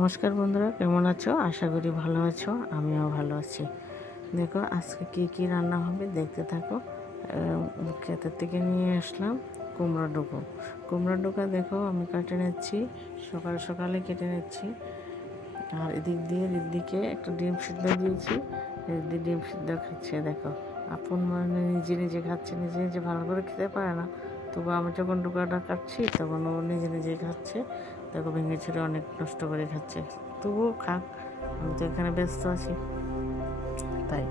নমস্কার বন্ধুরা, কেমন আছো? আশা করি ভালো আছো, আমিও ভালো আছি। দেখো, আজকে কি কি রান্না হবে দেখতে থাকো। ক্ষেতের থেকে নিয়ে আসলাম কুমড়ো ডুকো। কুমড়ো ডোকা দেখো, আমি কেটে নিচ্ছি, সকাল সকালে কেটে নিচ্ছি। আর এদিক দিয়ে দিদিকে একটা ডিম সিদ্ধ দিয়েছি দিদি ডিম সিদ্ধ খাচ্ছে, দেখো। আপন মানে নিজে নিজে খাচ্ছে, নিজে নিজে ভালো করে খেতে পারে না। তবু আমি যখন ডোকাটা কাটছি, তখন ও নিজে নিজে খাচ্ছে। দেখো ভেঙে ছেড়ে অনেক নষ্ট করে খাচ্ছে। তবুও খাক, আমি তো এখানে ব্যস্ত আছি। তাই,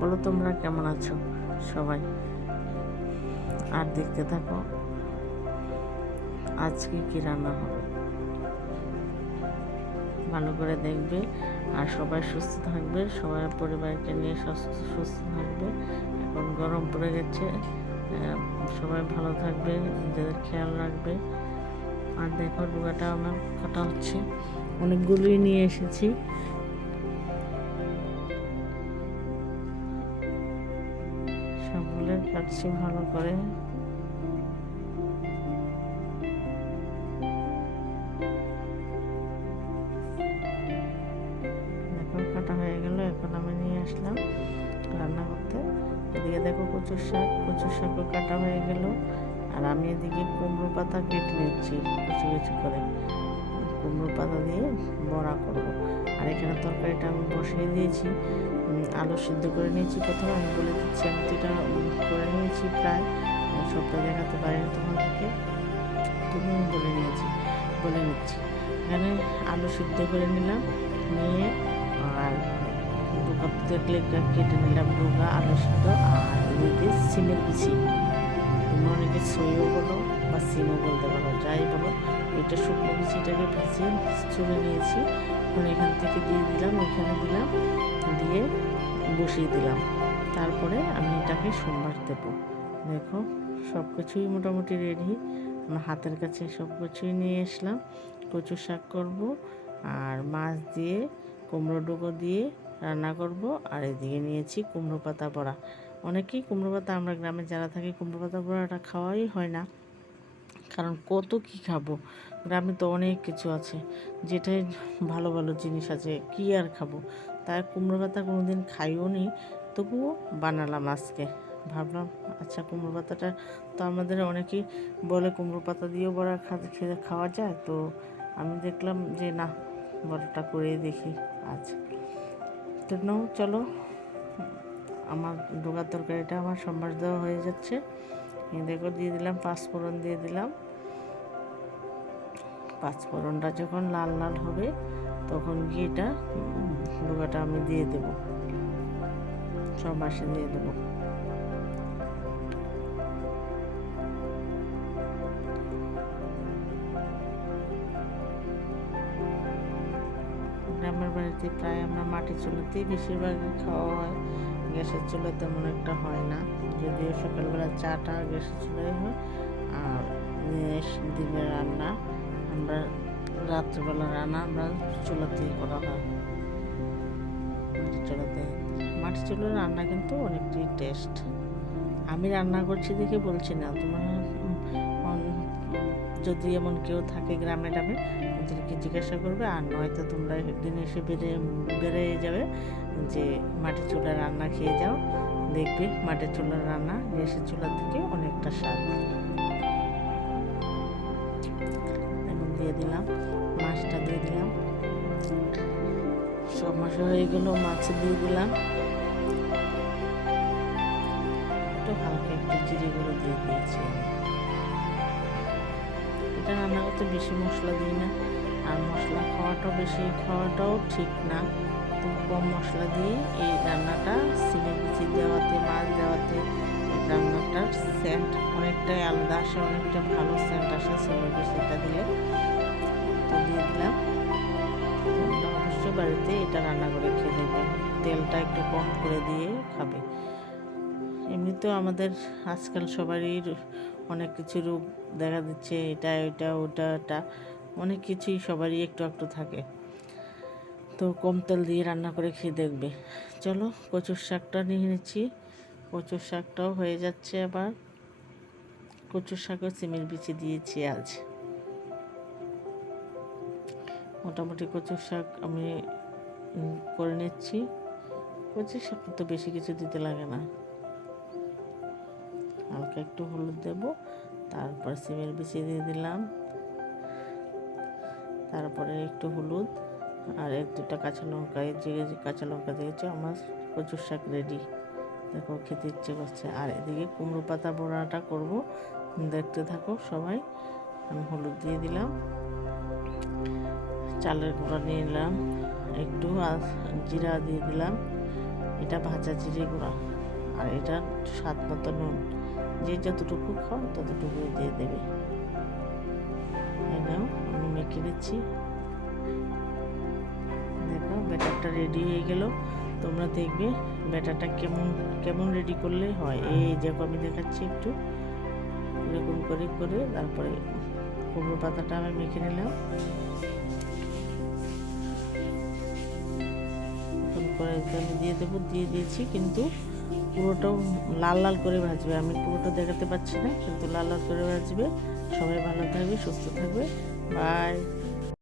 বলো তোমরা কেমন আছো সবাই? আর দেখতে থাকো, আজকে কি রান্না হবে? ভালো করে দেখবে, আর সবাই সুস্থ থাকবে সবাই পরিবারকে নিয়ে সুস্থ থাকবে। এখন গরম পড়ে গেছে সবাই ভালো থাকবে, নিজেদের খেয়াল রাখবে। আর দেখো ডুগাটা আমার কাটা হচ্ছে। অনেকগুলোই নিয়ে এসেছি। সবগুলো কাটছি ভালো করে। আসলাম রান্না করতে। এদিকে দেখো কচুর শাক, কচুর শাকও কাটা হয়ে গেল। আর আমি এদিকে কুমড়ো পাতা কেটে নিচ্ছি, কিছু কিছু করে। কুমড়ো পাতা দিয়ে বড়া করব। আর এখানে তরকারিটা আমি বসিয়ে দিয়েছি। আলু সিদ্ধ করে নিয়েছি প্রথমে। আমি বলে দিচ্ছি, আমি এটা করে নিয়েছি প্রায়। সবটা দেখাতে পারিনি তোমাদেরকে। তুমি বলে নিয়েছি, বলে নিচ্ছি। এখানে আলু সিদ্ধ করে নিলাম, নিয়ে আর ডুকা দেখলে কেটে নিলাম ডুকা আলু সিদ্ধ আর এদিকে সিমের বিচি। তোমরা অনেকে সইও বলো বা সিমও বলতে পারো, যাই বলো, এটা শুকনো বিচিটাকে ভেজে চুলে নিয়েছি। এখন এখান থেকে দিয়ে দিলাম এখানে দিলাম, দিয়ে বসিয়ে দিলাম। তারপরে আমি এটাকে সোমবার দেবো। দেখো সব কিছুই মোটামুটি রেডি আমার হাতের কাছে সব কিছুই নিয়ে আসলাম। কচু শাক করব, আর মাছ দিয়ে, কুমড়ো ডুগো দিয়ে রান্না করব। আর এদিকে নিয়েছি কুমড়ো পাতা বড়া। অনেকেই কুমড়ো পাতা, আমরা গ্রামে যারা থাকি, কুমড়ো পাতা বড়াটা খাওয়াই হয় না। কারণ কত কি খাব? গ্রামে তো অনেক কিছু আছে। যেটাই ভালো ভালো জিনিস আছে, কি আর খাব? তাই কুমড়ো পাতা কোনো দিন খাইও নি, তবুও বানালাম আজকে। ভাবলাম আচ্ছা কুমড়ো পাতাটা তো আমাদের অনেকেই বলে কুমড়ো পাতা দিয়েও বড়া খাওয়া যায়। তো আমি দেখলাম যে না, বড়াটা করে দেখি আজ। নাও চলো। আমার ডোকার তরকারিটা আমার সম্বাস দেওয়া হয়ে যাচ্ছে। দেখো, দিয়ে দিলাম পাঁচফোড়ন দিয়ে দিলাম। পাঁচফোড়নটা যখন লাল লাল হবে, তখন গিয়ে এটা ডোকাটা আমি দিয়ে দেব। সম্বাসে দিয়ে দেব। গ্রামের বাড়িতে প্রায় আমরা মাটির চুলাতেই বেশিরভাগই খাওয়া হয়, গ্যাসের চুলায় তেমন একটা হয় না। যদিও সকালবেলা চাটা গ্যাসের চুলায় হয়, আর দিনের- রান্না আমরা রাত্রিবেলা রান্না আমরা চুলাতেই করা হয়। মাটির চুলাতে। মাটির চুলার রান্না কিন্তু অনেকটাই টেস্ট আমি রান্না করছি দেখে বলছি না, তোমার যদি এমন কেউ থাকে গ্রামে গ্রামে ওদেরকে জিজ্ঞাসা করবে। আর নয়তো তোমরা একদিন এসে বেড়ে বেড়ে যাবে যে মাটির চুলা রান্না খেয়ে যাও। দেখবে মাটির চুলার রান্না গ্যাসের চুলার থেকে অনেকটা স্বাদ। এখন দিয়ে দিলাম, মাছটা দিয়ে দিলাম। সব মাছ হয়ে গেল, মাছ দিয়ে দিলাম। একটু হালকা একটু জিরে গুঁড়ো দিয়ে দিয়েছি। এটা রান্না করতে বেশি মশলা দিই না। আর মশলা খাওয়াটাও বেশি খাওয়াটাও ঠিক না। তো কম মশলা দিয়ে এই রান্নাটা সিমে বিচি দেওয়াতে, মাছ দেওয়াতে রান্নাটার সেন্ট অনেকটাই আলাদা আসে, অনেকটা ভালো সেন্ট আসে সিমে বিচিটা দিলে। তো দিয়ে দিলাম। তোমরা অবশ্যই বাড়িতে এটা রান্না করে খেয়ে দেখবে। তেলটা একটু কম করে দিয়ে খাবে। এমনিতেও আমাদের আজকাল সবারই অনেক কিছু রূপ দেখা দিচ্ছে, এটা ওইটা ওটা ওটা। অনেক কিছুই সবারই একটু একটু থাকে। তো কম তেল দিয়ে রান্না করে খেয়ে দেখবে। চলো, কচুর শাকটা নিয়ে নিচ্ছি। কচুর শাকটাও হয়ে যাচ্ছে আবার। কচুর শাকও সিমের বিচি দিয়েছি আজ। মোটামুটি কচুর শাক আমি করে নিচ্ছি। কচুর শাক তো বেশি কিছু দিতে লাগে না। হালকা একটু হলুদ দেব, তারপর সিমের বিচি দিয়ে দিলাম। তারপরে একটু হলুদ আর এক দুটা কাঁচা লঙ্কা যে কাঁচা লঙ্কা দিয়েছে, আমার কচুর শাক রেডি দেখো খেতে ইচ্ছে করছে। আর এদিকে কুমড়ো পাতা বড়াটা করব। দেখতে থাকো সবাই। আমি হলুদ দিয়ে দিলাম। চালের গুঁড়া নিয়ে নিলাম। একটু জিরা দিয়ে দিলাম। এটা ভাজা জিরে গুঁড়া। আর এটা স্বাদ মতো নুন। যে যতটুকু খাও, ততটুকু দিয়ে দেবে। নাও আমি মেখে দিচ্ছি। দেখো ব্যাটারটা রেডি হয়ে গেল। তোমরা দেখবে ব্যাটারটা কেমন কেমন রেডি করলে হয়। এই দেখো, আমি দেখাচ্ছি একটু। এরকম করে করে তারপরে কুমড়ো পাতাটা আমি মেখে নিলাম। করে আমি দিয়ে দেবো, দিয়ে দিয়েছি, কিন্তু পুরোটাও লাল লাল করে ভাজবে। আমি পুরোটা দেখাতে পাচ্ছি না, কিন্তু লাল লাল করে ভাজবে। সবাই ভালো থাকবে, সুস্থ থাকবে। বাই